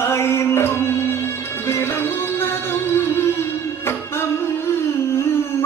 സത്യമായിന്നും വിളങ്ങുന്നതും അമ്മ.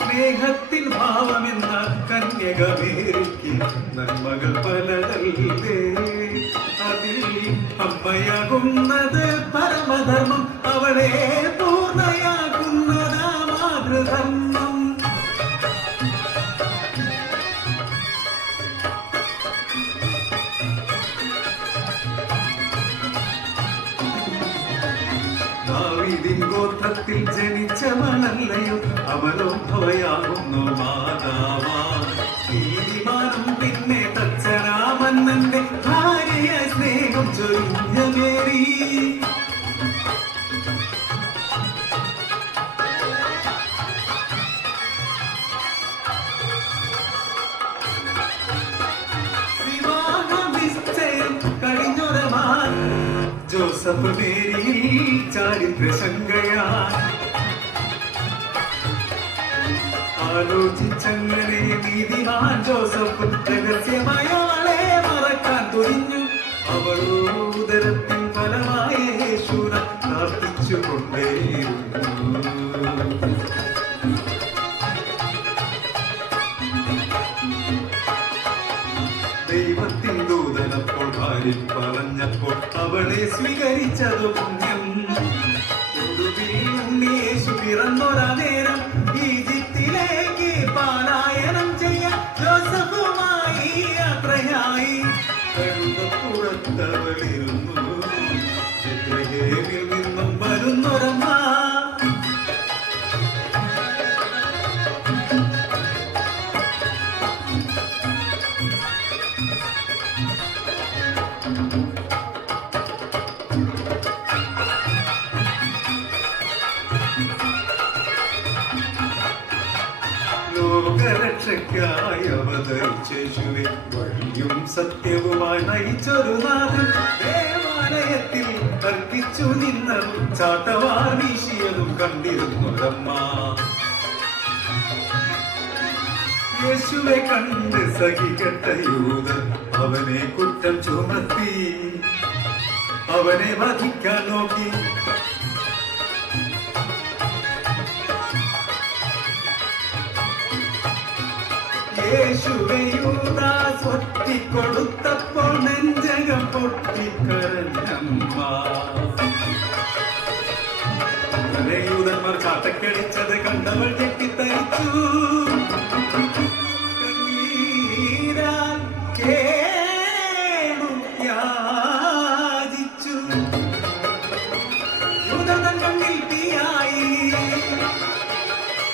സ്നേഹത്തിൻ ഭാവമെന്ന കന്യകമേരിക്ക് നന്മകൾ പലതല്ലേ. അതിൽ അമ്മയാകുന്നത് പരമധർമ്മം, അവളെ പൂർണ്ണയാകുന്നതാ മാതൃധർമ്മം. ദാവീദിൻ ഗോത്രത്തിൽ ജനിച്ചവനല്ലയോ അവലോഭവയാകുന്നു മാതാവാ. നീതിമാനും പിന്നെ തച്ചരാമന്നന്റെ ഭാര്യ സ്നേഹം ചൊരിഞ്ഞ മേരി. വിവാഹ നിശ്ചയം കഴിഞ്ഞൊരമാൻ ജോസഫ് മേരിയിൽ ചാരിത്രശങ്കയാ. ആലോചിച്ചങ്ങനെ നീതിമാൻ ജോസഫ് രഹസ്യമയാളെ മറക്കാൻ തുനിഞ്ഞു. അവളോദരത്തിൻ ഫലമായ യേശുവിനെ പ്രാർത്ഥിച്ചുകൊണ്ടേയിരുന്നു. ദൈവത്തിൻ ദൂതനപ്പോൾ ഭാര്യ പറഞ്ഞപ്പോൾ അവളെ സ്വീകരിച്ചതു പുണ്യം. യേശു പിറന്നൊരാ നേരം ഈജിപ്തിലേക്ക് പാലായനം ചെയ്യാൻ ജോസഫുമായി യാത്രയായി. കഴുതപ്പുറത്തവളിരുന്നു. ബെത്ലഹേമിൽ നിന്നും വരുന്നൊരമ്മ. ലോകരക്ഷയ്ക്കായി അവതരിച്ചേശുവെ വഴിയും സത്യവുമായി നയിച്ചൊരു നാഥൻ. ദേവാലയത്തിൽ തർക്കിച്ചു നിന്നതും ചാട്ടവാർ വീശിയതും കണ്ടിരുന്നൊരമ്മ. യേശുവെ കണ്ട് സഹിക്കട്ട യൂതൻ അവനെ കുറ്റം ചുമത്തി. അവനെ വധിക്കാൻ നോക്കി. യേശുവെ യൂദാസ് ഒറ്റിക്കൊടുത്തപ്പോൾ നെഞ്ചകം പൊട്ടിക്കരഞ്ഞമ്മ. യൂതന്മാർ ചാട്ടക്കടിച്ചത് കണ്ടവൾ ഞെട്ടിത്തരിച്ചു. കണ്ണീരാൽ യാചിച്ചു. യൂതൻ കണ്ണിൽ തീയായി.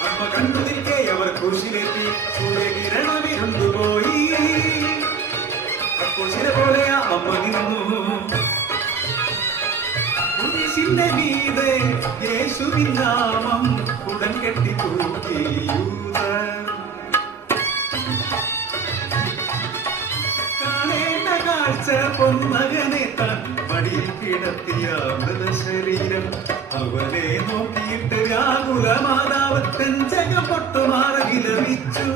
അമ്മ കണ്ടു നിൽക്കെ അവർ കുരിശിലെത്തി. സൂര്യകിരണമിരുന്നുപോയി. അപ്പോൾ ചില പോലെ അമ്മ നിന്നു. കുരിശിന്റെ മീതെ യേശുവിൻ നാമം ഉടൻ കെട്ടി തൂക്കി യൂതൻ. കാണേണ്ട കാഴ്ച പൊന്മകനെ താൻ മടിയിൽ കിടത്തിയ മൃതശരീരം. അവനെ നോക്കിയിട്ട് വ്യാകുല മാതാവ് തെഞ്ചകം പൊട്ടുമാറി വിലപിച്ചു.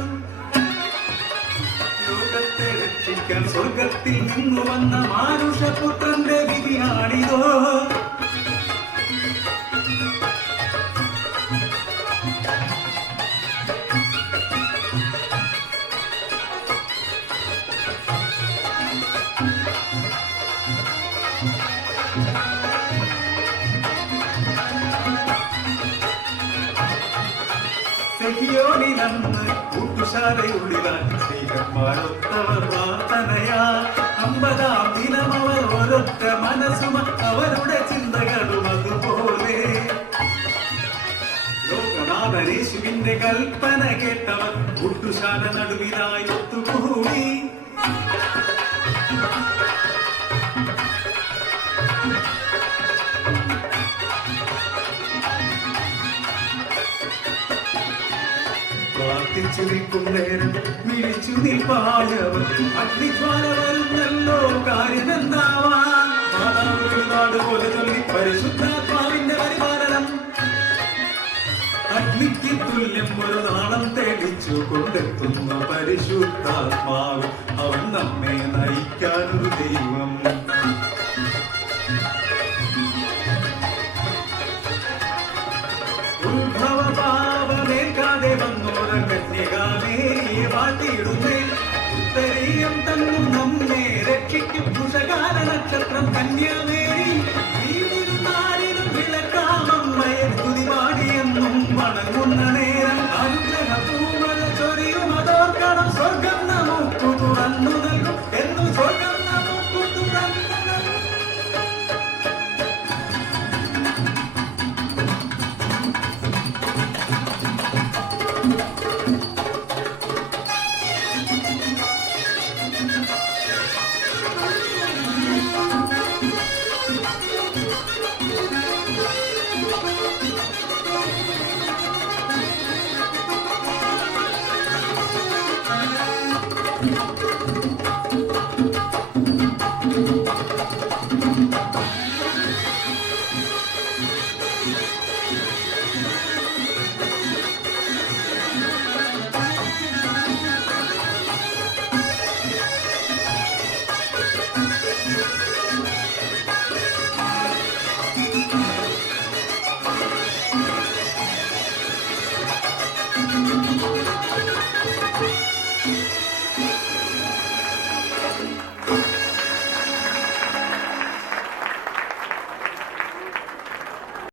ലോകത്തെ രക്ഷിക്കാൻ സ്വർഗത്തിൽ നിന്നു വന്ന മാനുഷപുത്രന്റെ വിധിയാണിതോ. സെഹിയോനിലന്ന് കൂട്ടുശാലയുള്ളിലാക്കി സ്ത്രീകന്മാരൊത്തവർ പ്രാർത്ഥനയാ. 50-ാം ദിനം അവർ ഒരൊറ്റ മനസ്സും അവരുടെ ചിന്തകളും അതുപോലെ. ലോകനാഥനേശുവിന്റെ കൽപ്പന കേട്ടവർ കൂട്ടുശാല നടുവിനായി ഒത്തുകൂടി. പ്രാർത്ഥിച്ചു നിൽക്കും നേരം വിളിച്ചു നിൽപ്പായവർ അഗ്നിജ്വാല വരുന്നല്ലോ കാര്യമെന്താവാൻ. നാട് പോലെ ചൊല്ലി പരിശുദ്ധാത്മാവിന്റെ പരിപാലനം. അഗ്നിക്ക് തുല്യം ഒരു നാളം തെളിച്ചു കൊണ്ടെത്തുന്ന പരിശുദ്ധാത്മാവ്. അവൻ നമ്മെ നയിക്കാനൊരു ദൈവം. ഉത്ഭവപാപമേൽക്കാതെ വന്നോര കന്യകാമേരിയെ വാഴ്ത്തിയിടുന്നേ. ഉത്തരീയം തന്നും നമ്മെ രക്ഷിക്കും ഉഷകാല നക്ഷത്രം കന്യാമേരി.